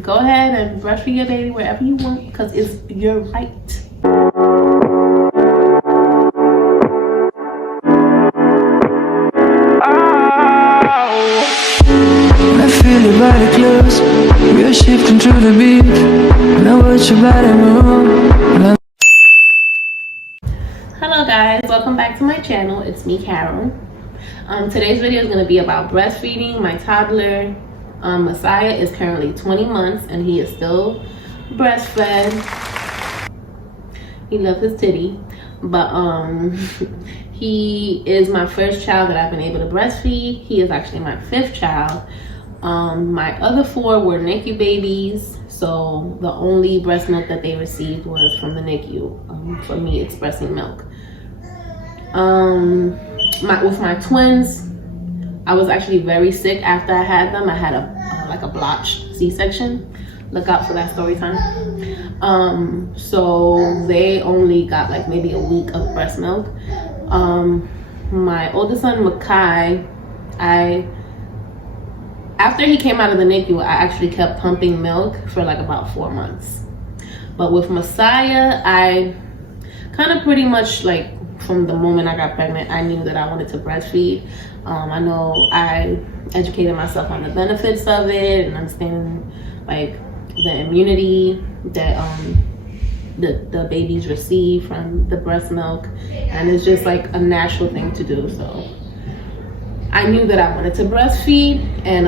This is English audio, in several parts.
go ahead and breastfeed your baby wherever you want because it's your right. I feel your body close, we're shifting through the beat, and I watch your body move. Hello guys, welcome back to my channel. It's me, Carol. Today's video is going to be about breastfeeding. My toddler, Messiah, is currently 20 months and he is still breastfed. He loves his titty, but he is my first child that I've been able to breastfeed. He is actually my 5th child. My other 4 were NICU babies, so the only breast milk that they received was from the NICU, for me expressing milk. With my twins, I was actually very sick after I had them. I had a blotched C-section. Look out for that story time. So they only got like maybe a week of breast milk. My oldest son, Makai, after he came out of the NICU, I actually kept pumping milk for like about 4 months. But with Messiah, I kind of pretty much like from the moment I got pregnant, I knew that I wanted to breastfeed. I know I educated myself on the benefits of it and understanding like the immunity that the babies receive from the breast milk, and it's just like a natural thing to do. So I knew that I wanted to breastfeed, and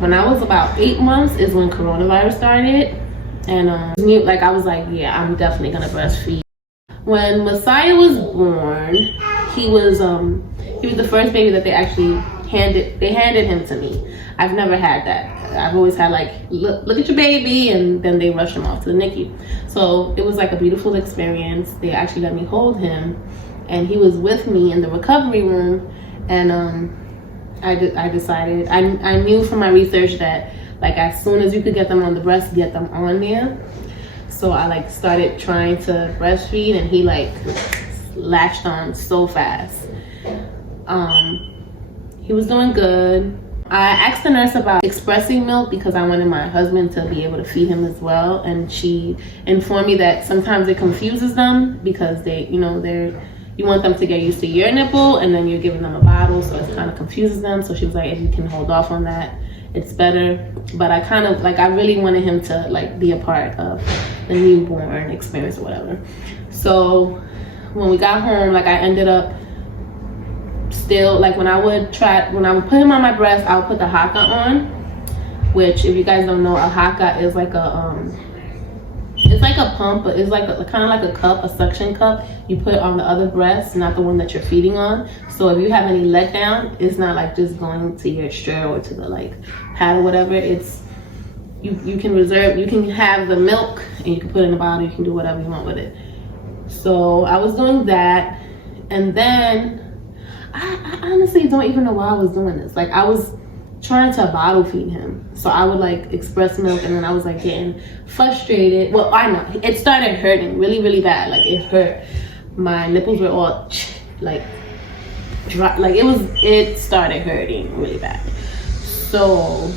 when I was about 8 months is when coronavirus started, and I was like, yeah, I'm definitely gonna breastfeed. When Messiah was born, he was the first baby that they actually handed him to me. I've never had that. I've always had like, look at your baby, and then they rush him off to the NICU. So it was like a beautiful experience. They actually let me hold him, and he was with me in the recovery room, and I decided, I knew from my research that like as soon as you could get them on the breast, get them on there. So I like started trying to breastfeed, and he like latched on so fast. He was doing good. I asked the nurse about expressing milk because I wanted my husband to be able to feed him as well, and she informed me that sometimes it confuses them because you want them to get used to your nipple and then you're giving them a bottle, so it kind of confuses them. So she was like, if you can hold off on that, it's better. But I kind of like, I really wanted him to like be a part of the newborn experience or whatever. So when we got home, like I ended up still like when I would put him on my breast, I would put the haka on, which if you guys don't know, a haka is like it's like a pump, but it's like kind of like a cup, a suction cup. You put it on the other breast, not the one that you're feeding on. So if you have any letdown, it's not like just going to your straw or to the like pad or whatever. It's you can have the milk and you can put it in a bottle. You can do whatever you want with it. So I was doing that, and then I honestly don't even know why I was doing this. Like I was trying to bottle feed him, so I would like express milk, and then I was like getting frustrated. Well, I know it started hurting really bad. Like it hurt. My nipples were all like dry. Like it started hurting really bad. So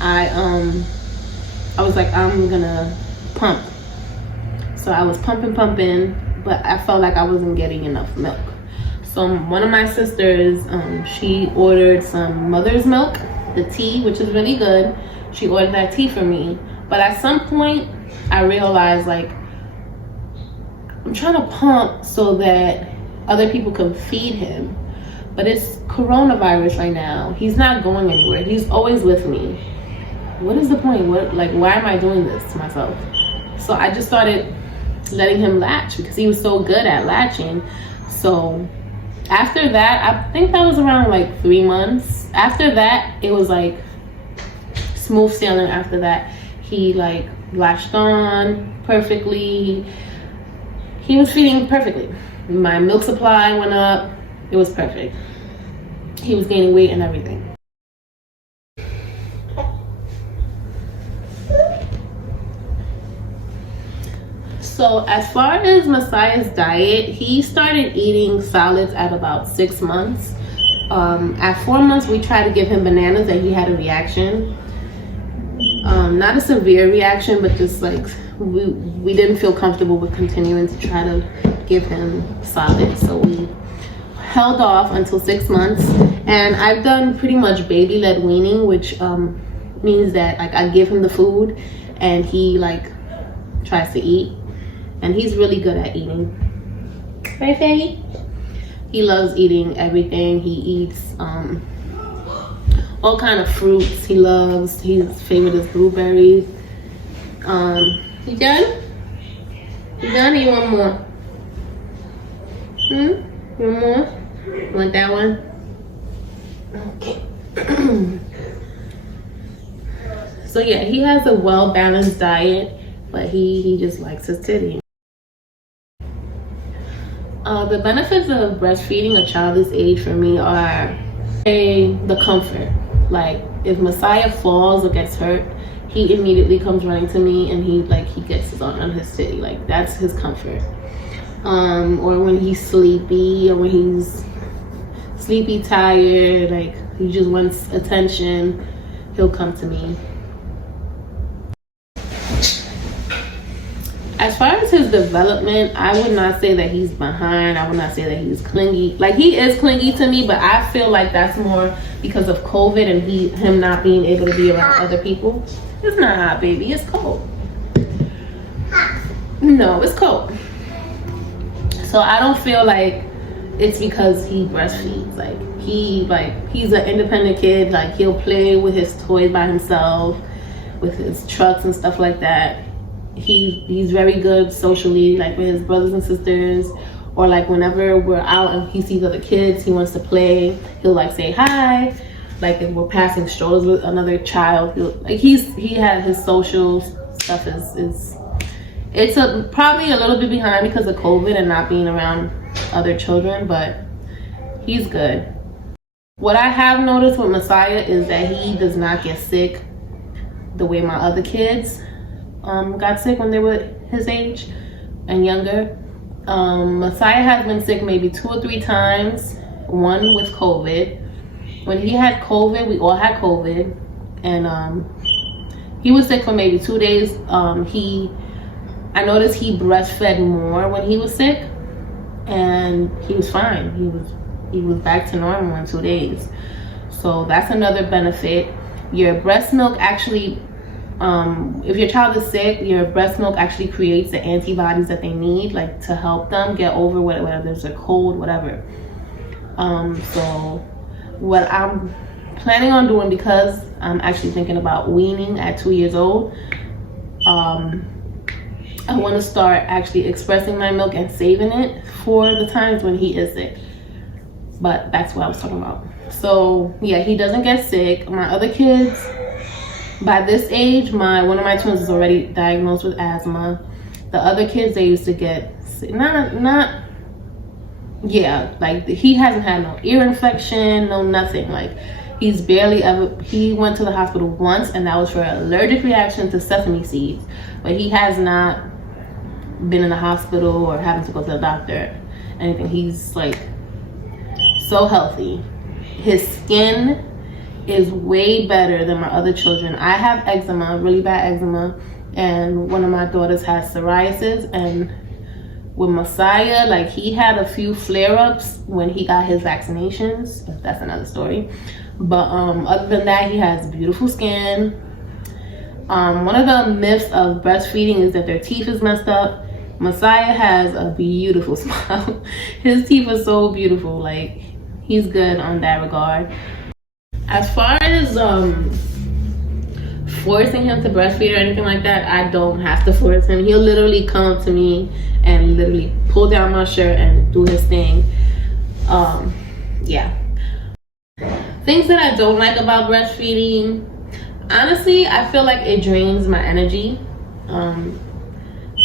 I was like, I'm gonna pump. So I was pumping, but I felt like I wasn't getting enough milk. So one of my sisters, she ordered some mother's milk, the tea, which is really good. She ordered that tea for me. But at some point, I realized like, I'm trying to pump so that other people can feed him. But it's coronavirus right now. He's not going anywhere. He's always with me. What is the point? Why am I doing this to myself? So I just started letting him latch because he was so good at latching. So after that, I think that was around like 3 months. After that, it was like smooth sailing. After that, he like latched on perfectly. He was feeding perfectly. My milk supply went up. It was perfect. He was gaining weight and everything. So as far as Messiah's diet, he started eating solids at about 6 months. At 4 months, we tried to give him bananas and he had a reaction. not a severe reaction, but just like we didn't feel comfortable with continuing to try to give him solid, so we held off until 6 months. And I've done pretty much baby-led weaning, which means that like I give him the food and he like tries to eat, and he's really good at eating. Right, Faye? He loves eating everything. He eats all kind of fruits. His favorite is blueberries. You done? You done, or you want more? You want more? You want that one? Okay. So yeah, he has a well-balanced diet, but he just likes his titty. The benefits of breastfeeding a child this age for me are the comfort. Like if Messiah falls or gets hurt, he immediately comes running to me and he gets his on his titty. Like that's his comfort. Or when he's sleepy, or when he's sleepy, tired, like he just wants attention, he'll come to me. As far as his development, I would not say that he's behind. I would not say that he's clingy. Like he is clingy to me, but I feel like that's more because of COVID and him not being able to be around other people. It's not hot, baby. It's cold. No, it's cold. So I don't feel like it's because he breastfeeds. He's an independent kid. Like he'll play with his toys by himself, with his trucks and stuff like that. He's very good socially, like with his brothers and sisters, or like whenever we're out and he sees other kids, he wants to play, he'll like say hi. Like if we're passing strollers with another child, he has his social stuff is probably a little bit behind because of COVID and not being around other children, but he's good. What I have noticed with Messiah is that he does not get sick the way my other kids got sick when they were his age and younger. Messiah has been sick maybe 2 or 3 times, one with COVID. When he had COVID, we all had COVID, and he was sick for maybe 2 days. I noticed he breastfed more when he was sick, and he was fine. He was back to normal in 2 days. So that's another benefit. Your breast milk actually, if your child is sick, your breast milk actually creates the antibodies that they need, like to help them get over whether there's a cold, whatever. So what I'm planning on doing, because I'm actually thinking about weaning at 2 years old, I want to start actually expressing my milk and saving it for the times when he is sick. But that's what I was talking about. So yeah, he doesn't get sick. My other kids, by this age, one of my twins is already diagnosed with asthma. The other kids, they used to get sick. Like he hasn't had no ear infection, no nothing. Like he went to the hospital once, and that was for an allergic reaction to sesame seeds. But he has not been in the hospital or having to go to the doctor, anything. He's like so healthy. His skin is way better than my other children. I have eczema, really bad eczema, and one of my daughters has psoriasis. And with Messiah, like he had a few flare-ups when he got his vaccinations. That's another story. But other than that, he has beautiful skin. One of the myths of breastfeeding is that their teeth is messed up. Messiah has a beautiful smile. His teeth are so beautiful. Like he's good on that regard. As far as forcing him to breastfeed or anything like that, I don't have to force him. He'll literally come up to me and literally pull down my shirt and do his thing. Yeah. Things that I don't like about breastfeeding, honestly, I feel like it drains my energy.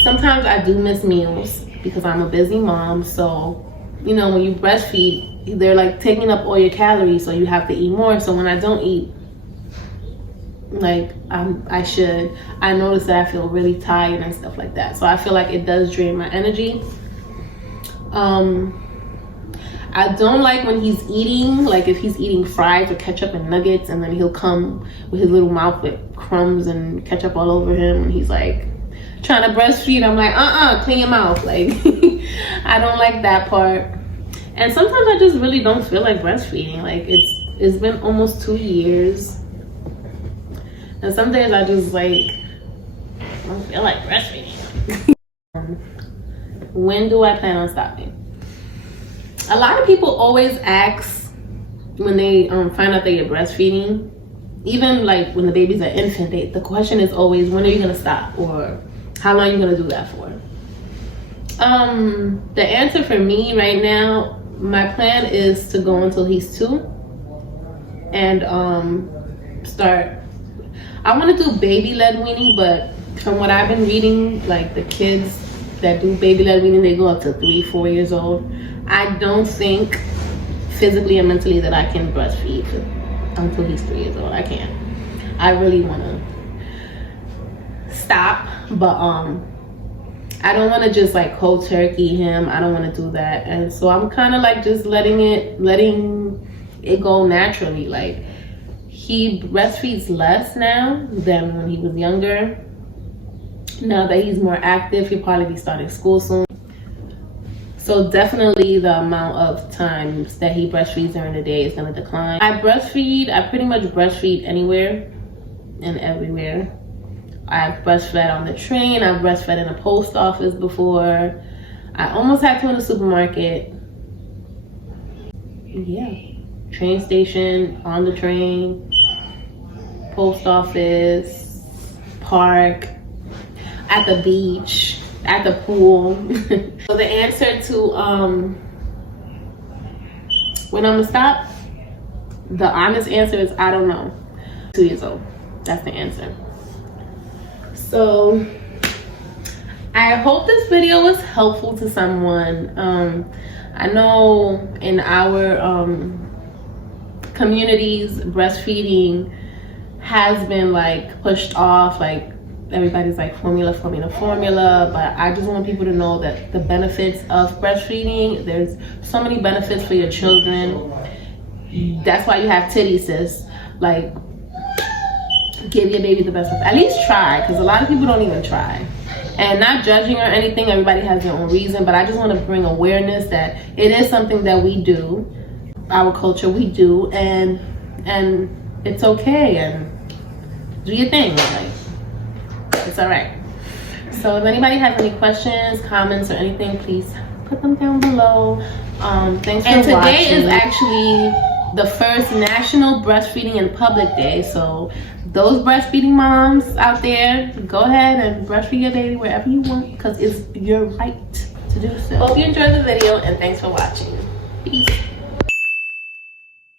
Sometimes I do miss meals because I'm a busy mom. So, you know, when you breastfeed, they're like taking up all your calories, so you have to eat more. So when I don't eat like I should, I notice that I feel really tired and stuff like that. So I feel like it does drain my energy. I I don't like when he's eating, like if he's eating fries or ketchup and nuggets, and then he'll come with his little mouth with crumbs and ketchup all over him, and he's like trying to breastfeed. I'm like, clean your mouth. Like, I don't like that part. And sometimes I just really don't feel like breastfeeding. Like, it's been almost 2 years, and some days I just like don't feel like breastfeeding. When do I plan on stopping? A lot of people always ask when they find out that you're breastfeeding, even like when the baby's an infant, the question is always, when are you gonna stop, or how long are you gonna do that for? The answer for me right now, my plan is to go until he's 2 and start. I want to do baby-led weaning, but from what I've been reading, like the kids that do baby-led weaning, they go up to 3-4 years old. I don't think physically and mentally that I can breastfeed until he's 3 years old. I can't. I really want to stop, but I don't want to just like cold turkey him. I don't want to do that, and so I'm kind of like just letting it go naturally. Like, he breastfeeds less now than when he was younger. Now that he's more active, he'll probably be starting school soon. So definitely the amount of times that he breastfeeds during the day is going to decline. I pretty much breastfeed anywhere and everywhere. I've breastfed on the train. I've breastfed in a post office before. I almost had to in the supermarket. Yeah. Train station, on the train, post office, park, at the beach, at the pool. So the answer to when I'm gonna stop, the honest answer is I don't know. 2 years old. That's the answer. So I hope this video was helpful to someone. I know in our communities, breastfeeding has been like pushed off. Like, everybody's like formula, but I just want people to know that the benefits of breastfeeding, there's so many benefits for your children. That's why you have titty, sis. Like, give your baby the best, at least try, because a lot of people don't even try. And not judging or anything, everybody has their own reason, but I just want to bring awareness that it is something that we do, our culture, we do, and it's okay, and do your thing. Like, it's all right. So if anybody has any questions, comments, or anything, please put them down below. Thanks for watching. And today is actually the first National Breastfeeding in Public Day. So those breastfeeding moms out there, go ahead and breastfeed your baby wherever you want, because it's your right to do so. Hope you enjoyed the video, and thanks for watching. Peace.